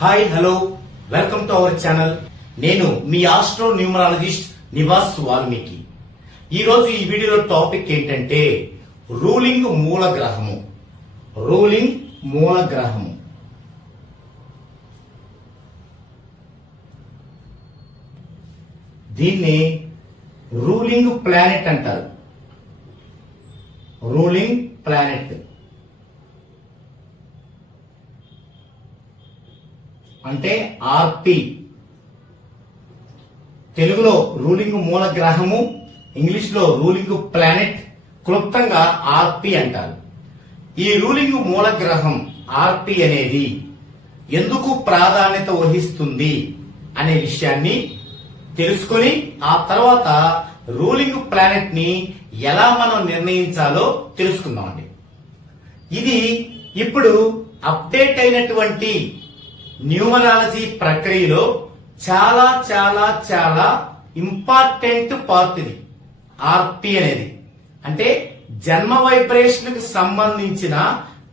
Hi hello welcome to our channel. నేను మీ astro numerologist Nivas Valmiki. ఈ రోజు ఈ వీడియోలో టాపిక్ ఏంటంటే రూలింగ్ మూల గ్రహము. రూలింగ్ మూల గ్రహము దీన్ని రూలింగ్ ప్లానెట్ అంటారు. రూలింగ్ ప్లానెట్ అంటే ఆర్పి. తెలుగులో రూలింగ్ మూల గ్రహము, ఇంగ్లీష్ లో రూలింగ్ ప్లానెట్, క్లుప్తంగా ఆర్పి అంటారు. ఈ రూలింగ్ మూల గ్రహం ఆర్పి అనేది ఎందుకు ప్రాధాన్యత వహిస్తుంది అనే విషయాన్ని తెలుసుకొని ఆ తర్వాత రూలింగ్ ప్లానెట్ ని ఎలా మనం నిర్ణయించాలో తెలుసుకుందామండి. ఇది ఇప్పుడు అప్డేట్ అయినటువంటి న్యూమరాలజీ ప్రక్రియలో చాలా చాలా చాలా ఇంపార్టెంట్ పార్ట్ ఇది. ఆర్పి అనేది అంటే జన్మ వైబ్రేషన్ కి సంబంధించిన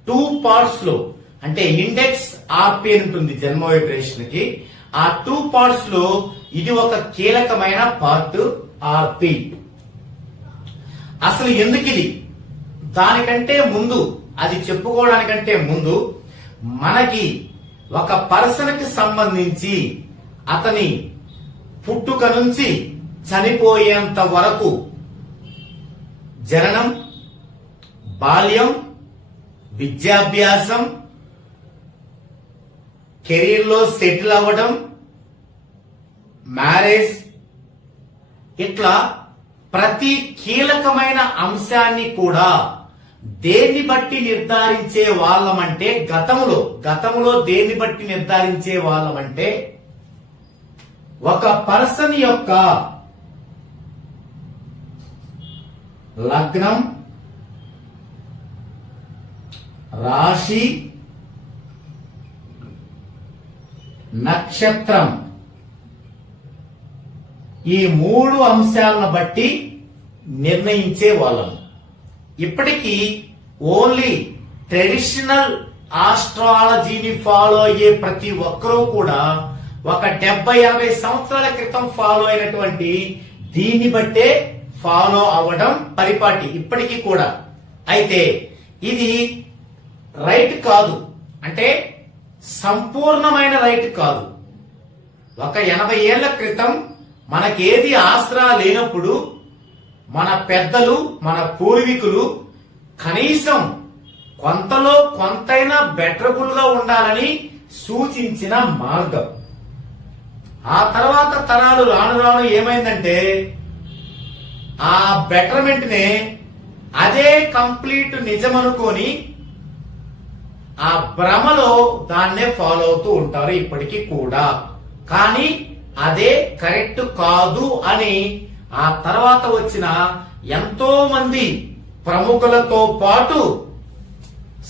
2 పార్ట్స్ లో, అంటే ఇండెక్స్ ఆర్పి అని ఉంటుంది జన్మ వైబ్రేషన్ కి. ఆ 2 పార్ట్స్ లో ఇది ఒక కీలకమైన పార్ట్ ఆర్పి. అసలు ఎందుకు ఇది? దానికంటే ముందు, అది చెప్పుకోవడానికంటే ముందు మనకి ఒక పర్సన్ కి సంబంధించి అతని పుట్టుక నుంచి చనిపోయేంత వరకు జననం, బాల్యం, విద్యాభ్యాసం, కెరీర్ లో సెటిల్ అవ్వడం, మ్యారేజ్, ఇట్లా ప్రతి కీలకమైన అంశాన్ని కూడా దేన్ని బట్టి నిర్ధారించే వాళ్ళమంటే గతంలో దేన్ని బట్టి నిర్ధారించే వాళ్ళమంటే ఒక పర్సన్ యొక్క లగ్నం, రాశి, నక్షత్రం, ఈ 3 అంశాలను బట్టి నిర్ణయించే వాళ్ళం. ఇప్పటికీ ఓన్లీ ట్రెడిషనల్ ఆస్ట్రాలజీని ఫాలో అయ్యే ప్రతి ఒక్కరూ కూడా ఒక 70-80 సంవత్సరాల క్రితం ఫాలో అయినటువంటి దీన్ని బట్టే ఫాలో అవ్వడం పరిపాటి ఇప్పటికీ కూడా. అయితే ఇది రైట్ కాదు, అంటే సంపూర్ణమైన రైట్ కాదు. ఒక 80 ఏళ్ల క్రితం మనకేది ఆసరా లేనప్పుడు మన పెద్దలు, మన పూర్వీకులు కనీసం కొంతలో కొంతైనా బెటరబుల్ గా ఉండాలని సూచించిన మార్గం. ఆ తర్వాత తరాలు రాను రాను ఏమైందంటే ఆ బెటర్మెంట్ నే అదే కంప్లీట్ నిజమనుకొని ఆ భ్రమలో దాన్నే ఫాలో అవుతూ ఉంటారు ఇప్పటికీ కూడా. కానీ అదే కరెక్ట్ కాదు అని ఆ తర్వాత వచ్చిన ఎంతో మంది ప్రముఖులతో పాటు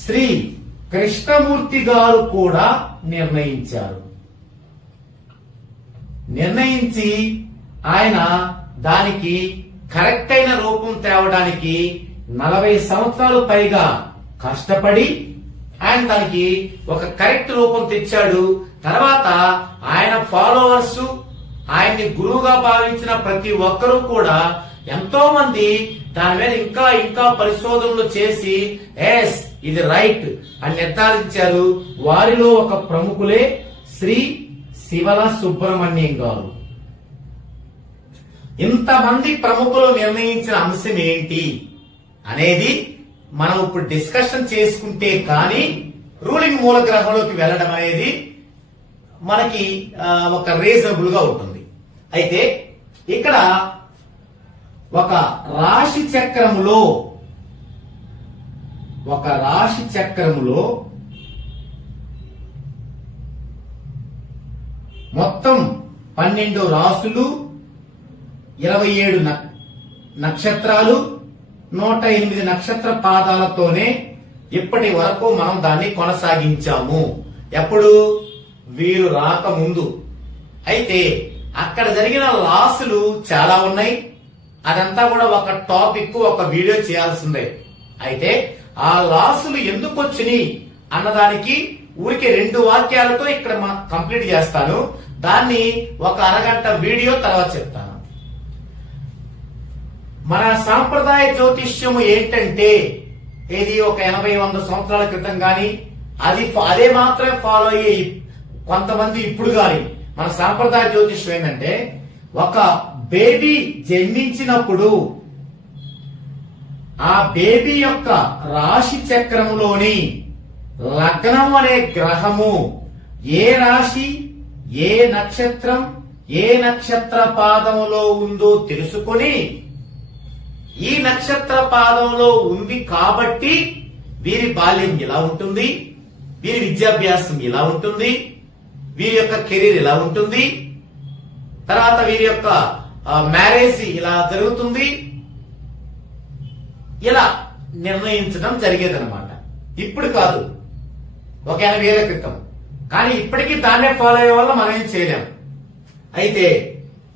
శ్రీ కృష్ణమూర్తి గారు కూడా నిర్ణయించి ఆయన దానికి కరెక్ట్ అయిన రూపం తేవడానికి 40 సంవత్సరాలు పైగా కష్టపడి ఆయన దానికి ఒక కరెక్ట్ రూపం తెచ్చాడు. తర్వాత ఆయన ఫాలోవర్స్, ఆయన్ని గురువుగా భావించిన ప్రతి ఒక్కరూ కూడా ఎంతో మంది దాని మీద ఇంకా పరిశోధనలు చేసి ఎస్ ఇది రైట్ అని నిర్ధారించారు. వారిలో ఒక ప్రముఖులే శ్రీ శివల సుబ్రహ్మణ్యం గారు. ఇంతమంది ప్రముఖులు నిర్ణయించిన అంశం ఏంటి అనేది మనం ఇప్పుడు డిస్కషన్ చేసుకుంటే కానీ రూలింగ్ మూల గ్రహంలోకి వెళ్ళడం అనేది మనకి ఒక రీజనబుల్ గా ఉంటుంది. అయితే ఇక్కడ ఒక రాశి చక్రములో మొత్తం 12 రాసులు, 27 నక్షత్రాలు, 108 నక్షత్ర పాదాలతోనే ఇప్పటి వరకు మనం దాన్ని కొనసాగించాము. ఎప్పుడు? వీరు రాకముందు. అయితే అక్కడ జరిగిన లాసులు చాలా ఉన్నాయి. అదంతా కూడా ఒక టాపిక్, ఒక వీడియో చేయాల్సిందే. అయితే ఆ లాసులు ఎందుకు వచ్చినాయి అన్నదానికి ఊరికి 2 వాక్యాలతో ఇక్కడ కంప్లీట్ చేస్తాను. దాన్ని ఒక అరగంట వీడియో తర్వాత చెప్తాను. మన సాంప్రదాయ జ్యోతిష్యము ఏంటంటే ఇది ఒక 80-100 సంవత్సరాల క్రితం గాని అదే మాత్రమే ఫాలో అయ్యే కొంతమంది ఇప్పుడు గాని మన సాంప్రదాయ జ్యోతిష్యం ఏంటంటే ఒక బేబీ జన్మించినప్పుడు ఆ బేబీ యొక్క రాశి చక్రములోని లగ్నం అనే గ్రహము ఏ రాశి ఏ నక్షత్రం ఏ నక్షత్ర పాదంలో ఉందో తెలుసుకొని ఈ నక్షత్ర పాదంలో ఉంది కాబట్టి వీరి బాల్యం ఇలా ఉంటుంది, వీరి విద్యాభ్యాసం ఇలా ఉంటుంది, వీరి యొక్క కెరీర్ ఇలా ఉంటుంది, తర్వాత వీరి యొక్క మ్యారేజ్ ఇలా జరుగుతుంది, ఇలా నిర్ణయించడం జరిగేదన్నమాట. ఇప్పుడు కాదు, ఒక 80 ఏళ్ల క్రితం. కానీ ఇప్పటికీ దాన్నే ఫాలో అయ్యే వల్ల మనం ఏం చేయలేం. అయితే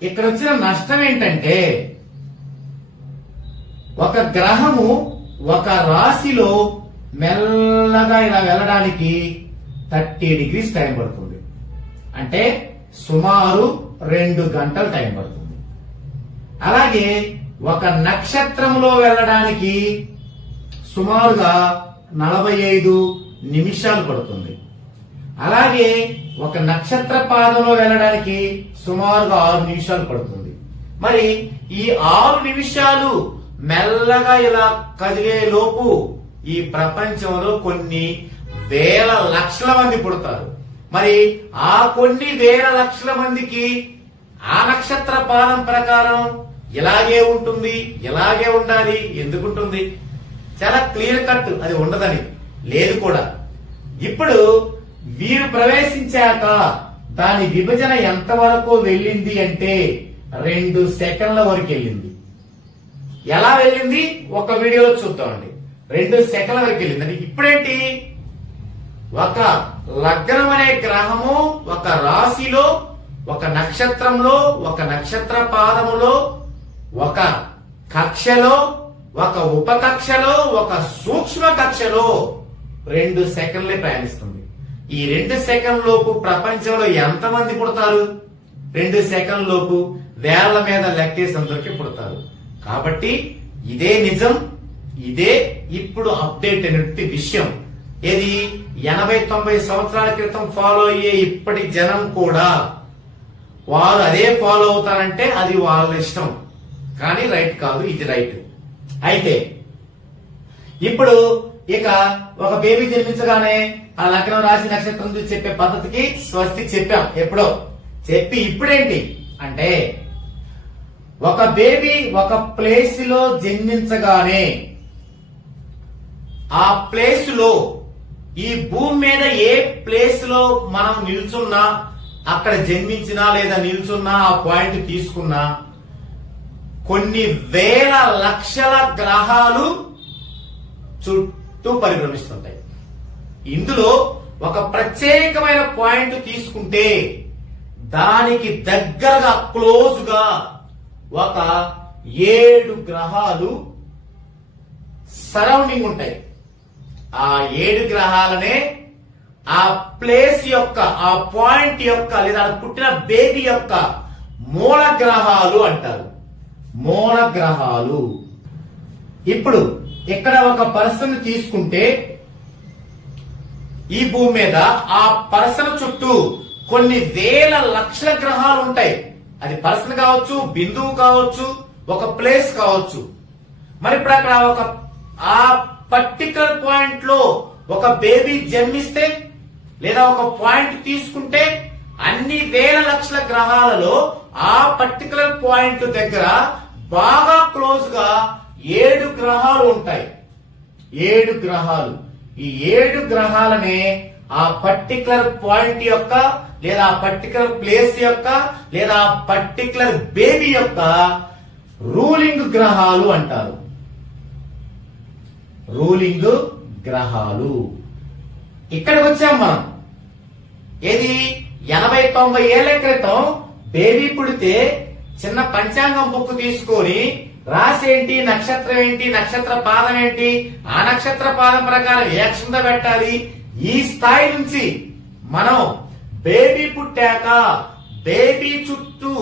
ఇక్కడ వచ్చిన నష్టం ఏంటంటే ఒక గ్రహము ఒక రాశిలో మెల్లగా ఇలా వెళ్ళడానికి 30 డిగ్రీస్ టైం పడుతుంది. అంటే సుమారు 2 గంటలు టైం పడుతుంది. అలాగే ఒక నక్షత్రంలో వెళ్ళడానికి సుమారుగా 45 నిమిషాలు పడుతుంది. అలాగే ఒక నక్షత్ర పాదంలో వెళ్ళడానికి సుమారుగా 6 నిమిషాలు పడుతుంది. మరి ఈ 6 నిమిషాలు మెల్లగా ఇలా కదిలే లోపు ఈ ప్రపంచంలో కొన్ని వేల లక్షల మంది పుడతారు. మరి ఆ కొన్ని వేల లక్షల మందికి ఆ నక్షత్ర పాదం ప్రకారం ఇలాగే ఉంటుంది, ఇలాగే ఉండాలి. ఎందుకుంటుంది? చాలా క్లియర్ కట్ అది ఉండదని లేదు కూడా. ఇప్పుడు వీరు ప్రవేశించాక దాని విభజన ఎంతవరకు వెళ్ళింది అంటే 2 సెకండ్ల వరకు వెళ్ళింది. ఎలా వెళ్ళింది ఒక వీడియోలో చూద్దామండి. 2 సెకండ్ల వరకు వెళ్ళింది. అంటే ఇప్పుడేంటి, ఒక లగ్నం అనే గ్రహము ఒక రాశిలో ఒక నక్షత్రంలో ఒక నక్షత్ర పాదములో ఒక కక్షలో ఒక ఉపకక్షలో ఒక సూక్ష్మ కక్షలో 2 సెకండ్లే ప్రయాణిస్తుంది. ఈ 2 సెకండ్ లోపు ప్రపంచంలో ఎంతమంది పుడతారు? 2 సెకండ్ లోపు వేళ్ల మీద లెక్కేసేందరికి పుడతారు. కాబట్టి ఇదే నిజం, ఇదే ఇప్పుడు అప్డేట్ అయినటువంటి విషయం. ఇది 80-90 సంవత్సరాల క్రితం ఫాలో అయ్యే ఇప్పటి జనం కూడా వారు అదే ఫాలో అవుతారంటే అది వాళ్ళ ఇష్టం, కానీ రైట్ కాదు, ఇది రైట్. అయితే ఇప్పుడు ఇక ఒక బేబీ జన్మించగానే ఆ లగ్నం రాశి నక్షత్రం చూసి చెప్పే పద్ధతికి స్వస్తి చెప్పాం ఎప్పుడో. చెప్పి ఇప్పుడేంటి అంటే ఒక బేబీ ఒక ప్లేస్ లో జన్మించగానే ఆ ప్లేస్ లో ఈ భూమి మీద ఏ ప్లేస్ లో మనం నిల్చున్నా, అక్కడ జన్మించినా లేదా నిల్చున్నా, ఆ పాయింట్ తీసుకున్నా కొన్ని వేల లక్షల గ్రహాలు చుట్టూ పరిభ్రమిస్తుంటాయి. ఇందులో ఒక ప్రత్యేకమైన పాయింట్ తీసుకుంటే దానికి దగ్గరగా క్లోజ్ గా ఒక 7 గ్రహాలు సరౌండింగ్ ఉంటాయి. ఆ 7 గ్రహాలనే ఆ ప్లేస్ యొక్క ఆ పాయింట్ యొక్క లేదా పుట్టిన బేబీ యొక్క మూల గ్రహాలు అంటారు. మూల గ్రహాలు. ఇప్పుడు ఇక్కడ ఒక పర్సన్ తీసుకుంటే ఈ భూమి మీద ఆ పర్సన్ చుట్టూ కొన్ని వేల లక్షల గ్రహాలు ఉంటాయి. అది పర్సన్ కావచ్చు, బిందువు కావచ్చు, ఒక ప్లేస్ కావచ్చు. మరి ఇప్పుడు అక్కడ ఒక ఆ పర్టికులర్ పాయింట్ లో ఒక బేబీ జన్మిస్తే లేదా ఒక పాయింట్ తీసుకుంటే అన్ని వేల లక్షల గ్రహాలలో ఆ పర్టికులర్ పాయింట్ దగ్గర బాగా క్లోజ్ గా 7 గ్రహాలు ఉంటాయి. 7 గ్రహాలు. ఈ 7 గ్రహాలనే ఆ పర్టికులర్ పాయింట్ యొక్క లేదా ఆ పర్టికులర్ ప్లేస్ యొక్క లేదా ఆ పర్టికులర్ బేబీ యొక్క రూలింగ్ గ్రహాలు అంటారు. రూలింగ్ గ్రహాలు. ఇక్కడికి వచ్చాం మనం. ఏది 80-90 ఏళ్ల క్రితం బేబీ పుడితే చిన్న పంచాంగం బుక్ తీసుకొని రాశి ఏంటి, నక్షత్రం ఏంటి, నక్షత్ర పాదం ఏంటి, ఆ నక్షత్ర పాదం ప్రకారం ఏ అక్షంత పెట్టాలి, ఈ స్థాయి నుంచి మనం బేబీ పుట్టాక బేబీ చుట్టూ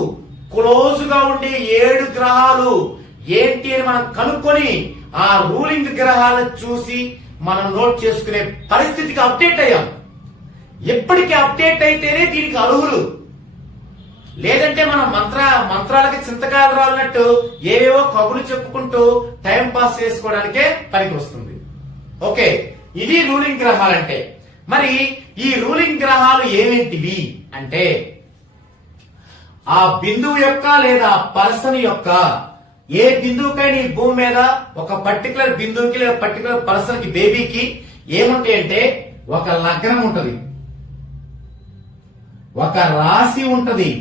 క్లోజ్ గా ఉండే 7 గ్రహాలు ఏంటి అని మనం కనుక్కొని ఆ రూలింగ్ గ్రహాలను చూసి మనం నోట్ చేసుకునే పరిస్థితికి అప్డేట్ అయ్యాం. ఎప్పటికీ అప్డేట్ అయితేనే దీనికి అర్హులు. లేదంటే మనం మంత్రాలకి చింతకాయలు రాలినట్టు ఏవేవో కబుర్లు చెప్పుకుంటూ టైం పాస్ చేసుకోవడానికే పనికి వస్తుంది. ఓకే, ఇది రూలింగ్ గ్రహాలంటే. మరి ఈ రూలింగ్ గ్రహాలు ఏమేంటివి అంటే ఆ బిందువు యొక్క లేదా పర్సన్ యొక్క ఏ బిందువుకైనా ఈ భూమి మీద ఒక పర్టికులర్ బిందువుకి లేదా పర్టికులర్ పర్సన్ కి బేబీకి ఏముంటాయంటే ఒక లగ్నం ఉంటది, ఒక రాశి ఉంటది,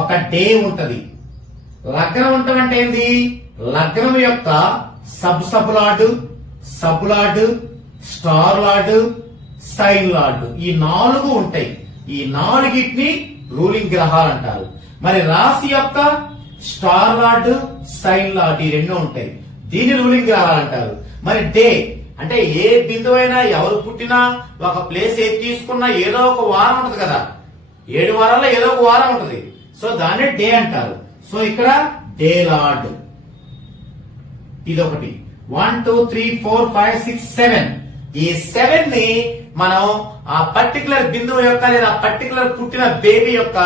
ఒక డే ఉంటది. లగ్నం ఉంటదంటే ఏంది? లగ్నం యొక్క sub lord, star lord, sign lord ఈ 4 ఉంటాయి. ఈ 4గిటిని రూలింగ్ గ్రహాలు అంటారు. మరి రాశి యొక్క స్టార్ లార్డ్, సైన్ లార్డ్ ఈ 2 ఉంటాయి. దీని రూలింగ్ గ్రహాలు అంటారు. మరి డే అంటే ఏ బిందువు అయినా ఎవరు పుట్టినా ఒక ప్లేస్ ఏది తీసుకున్నా ఏదో ఒక వారం ఉంటది కదా, 7 వారాల్లో ఏదో ఒక వారం ఉంటది. సో దాన్ని డే అంటారు. సో ఇక్కడ డే లార్డ్ ఇదొకటి. 1 2 3 4 5 6 7 ఈ 7 ని మనం ఆ పర్టికులర్ బిందువు యొక్క లేదా పర్టికులర్ పుట్టిన బేబీ యొక్క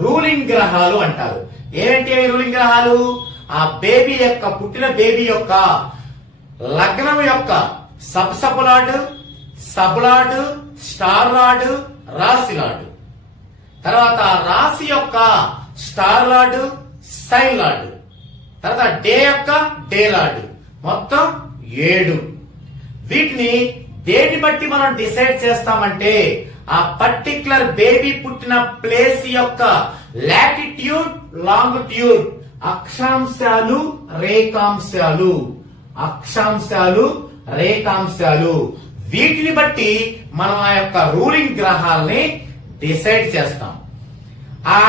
రూలింగ్ గ్రహాలు అంటారు. ఏంటి రూలింగ్ గ్రహాలు? ఆ బేబీ యొక్క పుట్టిన బేబీ యొక్క లగ్నం యొక్క సబ్ లార్డ్, స్టార్ లార్డ్, రాశి లార్డ్. తర్వాత రాశి యొక్క స్టార్ లార్డ్, సైన్ లార్డ్. తర్వాత డే యొక్క డే లార్డ్. మొత్తం 7. వీటిని దేని బట్టి మనం డిసైడ్ చేస్తామంటే ఆ పర్టికులర్ బేబీ పుట్టిన ప్లేస్ యొక్క లాటిట్యూడ్, లాంగిట్యూడ్, అక్షాంశాలు, రేఖాంశాలు వీటిని బట్టి మనం ఆ యొక్క రూలింగ్ గ్రహాలని డిసైడ్ చేస్తాం. ఆ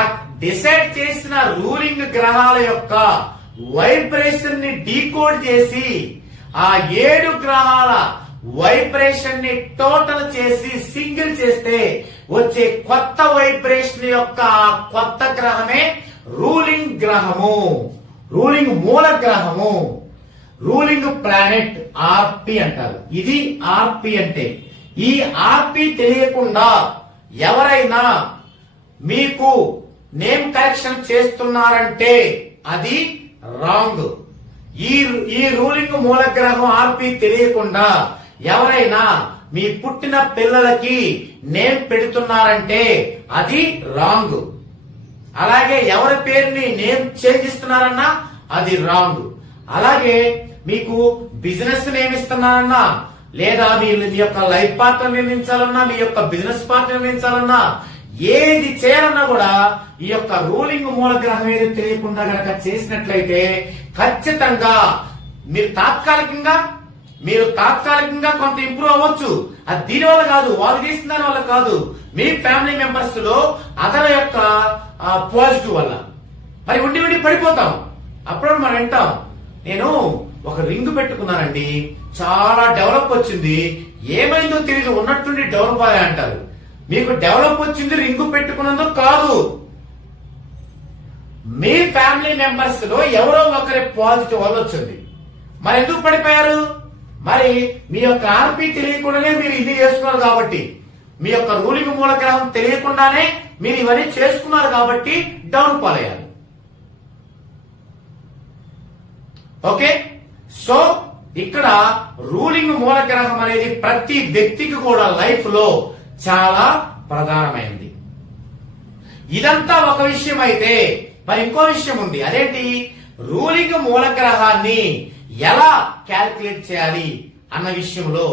డిసైడ్ చేసిన రూలింగ్ గ్రహాల యొక్క వైబ్రేషన్ ని డీకోడ్ చేసి ఆ 7 గ్రహాల వైబ్రేషన్ ని టోటల్ చేసి సింగిల్ చేస్తే వచ్చే కొత్త వైబ్రేషన్ యొక్క కొత్త గ్రహమే రూలింగ్ గ్రహము, రూలింగ్ మూల గ్రహము, రూలింగ్ ప్లానెట్ ఆర్పి అంటారు. ఇది ఆర్పి అంటే. ఈ ఆర్పి తెలియకుండా ఎవరైనా మీకు నేమ్ కరెక్షన్ చేస్తున్నారంటే అది రాంగ్. ఈ రూలింగ్ మూల గ్రహం ఆర్పి తెలియకుండా ఎవరైనా మీ పుట్టిన పిల్లలకి నేమ్ పెడుతున్నారంటే అది రాంగ్. అలాగే ఎవరి పేరుని నేమ్ చేంజ్ ఇస్తున్నారన్నా అది రాంగ్. అలాగే మీకు బిజినెస్ నేమ్ ఇస్తున్నారన్నా లేదా మీ యొక్క లైఫ్ పార్ట్నర్ నిర్ణయించాలన్నా మీ యొక్క బిజినెస్ పార్ట్నర్ నిర్ణయించాలన్నా ఏది చేయాలన్నా కూడా ఈ యొక్క రూలింగ్ మూల గ్రహం ఏది తెలియకుండా గనక చేసినట్లయితే ఖచ్చితంగా మీరు తాత్కాలికంగా కొంత ఇంప్రూవ్ అవ్వచ్చు. అది దీని వల్ల కాదు, వాళ్ళు చేసిన దాని వల్ల కాదు, మీ ఫ్యామిలీ మెంబర్స్ లో అతని యొక్క పాజిటివ్ వల్ల. మరి ఉండి పడిపోతాం. అప్పుడు మనం వింటాం, నేను ఒక రింగ్ పెట్టుకున్నానండి, చాలా డెవలప్ వచ్చింది, ఏమైందో తెలియదు, ఉన్నట్టుండి డెవలప్ అయ్యా అంటారు. మీకు డెవలప్ వచ్చింది రింగు పెట్టుకున్నందుకు కాదు, మీ ఫ్యామిలీ మెంబర్స్ లో ఎవరో ఒకరి పాజిటివ్ వల్ల వచ్చింది. మరి ఎందుకు పడిపోయారు? మరి మీ యొక్క ఆర్పి తెలియకుండానే మీరు ఇది చేసుకున్నారు కాబట్టి, మీ యొక్క రూలింగ్ మూల గ్రహం తెలియకుండానే మీరు ఇవన్నీ చేసుకున్నారు కాబట్టి డౌన్ ఫాల్ అయ్యారు. ఓకే, సో ఇక్కడ రూలింగ్ మూల గ్రహం అనేది ప్రతి వ్యక్తికి కూడా లైఫ్ లో చాలా ప్రధానమైనది. ఇదంతా ఒక విషయం అయితే మరి ఇంకో విషయం ఉంది. అదేంటి? రూలింగ్ మూల గ్రహాన్ని ఎలా క్యాల్కులేట్ చేయాలి అన్న విషయంలో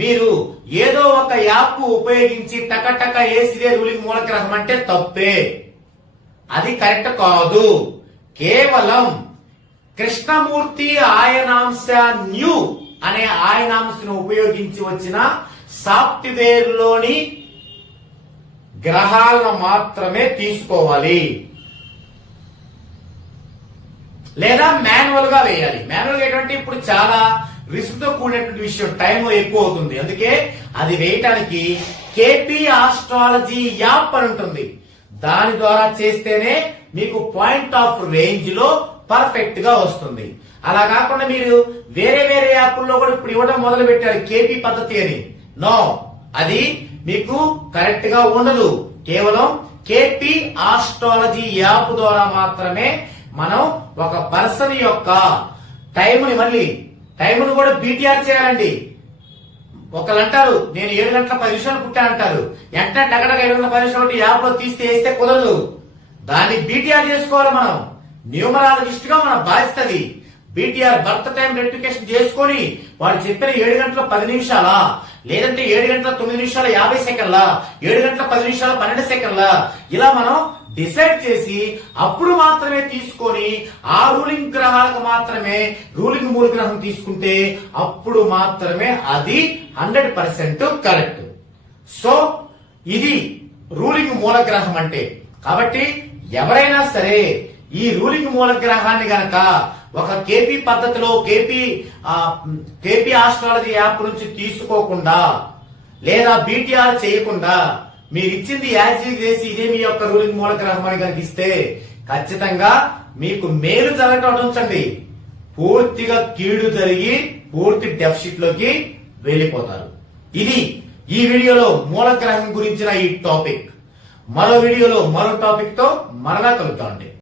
మీరు ఏదో ఒక యాప్ ఉపయోగించి టకటక వేసిదే రూలింగ్ మూల గ్రహం అంటే తప్పే, అది కరెక్ట్ కాదు. కేవలం కృష్ణమూర్తి ఆయనాంశ న్యూ అనే ఆయనాంశను ఉపయోగించి వచ్చిన సాఫ్ట్వేర్ లోని గ్రహాలను మాత్రమే తీసుకోవాలి, లేదా మాన్యువల్ గా వేయాలి. మాన్యువల్ గా ఏంటంటే ఇప్పుడు చాలా రిస్క్ తో కూడినటువంటి విషయం, టైం ఎక్కువ అవుతుంది. అందుకే అది వేయటానికి కేపీ ఆస్ట్రాలజీ యాప్ అని ఉంటుంది. దాని ద్వారా చేస్తేనే మీకు పాయింట్ ఆఫ్ రేంజ్ లో పర్ఫెక్ట్ గా వస్తుంది. అలా కాకుండా మీరు వేరే వేరే యాప్ల్లో కూడా ఇప్పుడు ఇవ్వడం మొదలు పెట్టారు కేపీ పద్ధతి అని. నో, అది మీకు కరెక్ట్ గా ఉండదు. కేవలం కేపీ ఆస్ట్రాలజీ యాప్ ద్వారా మాత్రమే మనం ఒక పర్సన్ యొక్క టైముని కూడా బీటీఆర్ చేయాలండి. ఒకళ్ళు అంటారు నేను 7 గంటల 10 నిమిషాలు పుట్టా అంటారు. వెంటనే టగడగ 7 గంటల 10 నిమిషాలు యాప్ లో తీస్తే వేస్తే కుదరదు. దాన్ని బీటీఆర్ చేసుకోవాలి. మనం న్యూమరాలజిస్ట్ గా మన బాధ్యత అది. బీటీఆర్ బర్త్ టైం రెక్టిఫికేషన్ చేసుకొని వాడు చెప్పిన 7 గంటల 10 నిమిషాలా, లేదంటే 7 గంటల 9 నిమిషాల 50 సెకండ్లా, 7 గంటల 10 నిమిషాల 12 సెకండ్లా, ఇలా మనం డిసైడ్ చేసి అప్పుడు మాత్రమే తీసుకొని ఆ రూలింగ్ గ్రహాలకు మాత్రమే రూలింగ్ మూల గ్రహం తీసుకుంటే అప్పుడు మాత్రమే అది 100% కరెక్ట్. సో ఇది రూలింగ్ మూల గ్రహం అంటే. కాబట్టి ఎవరైనా సరే ఈ రూలింగ్ మూల గ్రహాన్ని గనక ఒక కేపీ పద్ధతిలో కేపీ ఆస్ట్రాలజీ యాప్ నుంచి తీసుకోకుండా లేదా బీటీఆర్ చేయకుండా మీరు ఇచ్చింది యాక్సిడ్ చేసి ఇదే మీ యొక్క రూలింగ్ మూల గ్రహం అని కనుక ఇస్తే ఖచ్చితంగా మీకు మేలు జరగటం ఉంచండి, పూర్తిగా కీడు జరిగి పూర్తి డెఫిసిట్ లోకి వెళ్లిపోతారు. ఇది ఈ వీడియోలో మూల గ్రహం గురించిన ఈ టాపిక్. మరో వీడియోలో మరో టాపిక్ తో మరలా కలుద్దామండి.